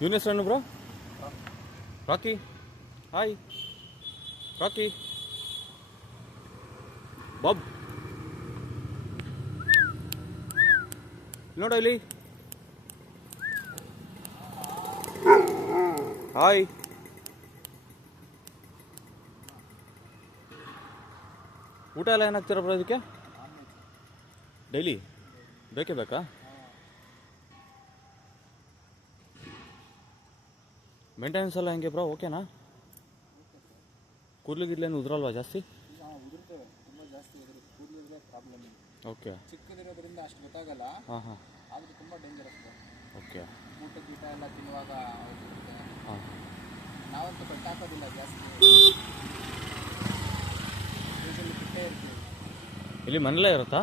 ಇವನ ಹೆಸರೇನು bro? Rocky. Hi Rocky. Bob ನೋಡ ಇಲ್ಲಿ. ಹಾಯ್. ಊಟ ಎಲ್ಲ ಏನಾಗ್ತೀರ ಬ್ರೋ ಇದಕ್ಕೆ? ಡೈಲಿ ಬೇಕೇ ಬೇಕಾ? ಮೇಂಟೆನೆನ್ಸ್ ಎಲ್ಲ ಹೆಂಗೆ ಬ್ರೋ? ಓಕೆನಾ? ಕೂದಲಿಗಿದ್ಲೇನು ಉದ್ರಲ್ವಾ ಜಾಸ್ತಿ? ಓಕೆ. ಚಿಕ್ಕದಿರೋದ್ರಿಂದ ಅಷ್ಟು ಗೊತ್ತಾಗಲ್ಲ. ಹಾಂ ಹಾಂ. ಆದರೂ ತುಂಬ ಡೇಂಜರಸ್. ಓಕೆ. ಊಟ ಗೀಟ ಎಲ್ಲ ತಿನ್ನುವಾಗ ಹಾಂ. ನಾವಂತೂ ಕಟ್ ಹಾಕೋದಿಲ್ಲ ಜಾಸ್ತಿ. ಯೂಶಲಿ ಬಿಟ್ಟೇ ಇರ್ತೀವಿ. ಇಲ್ಲಿ ಮನೇಲೇ ಇರುತ್ತಾ?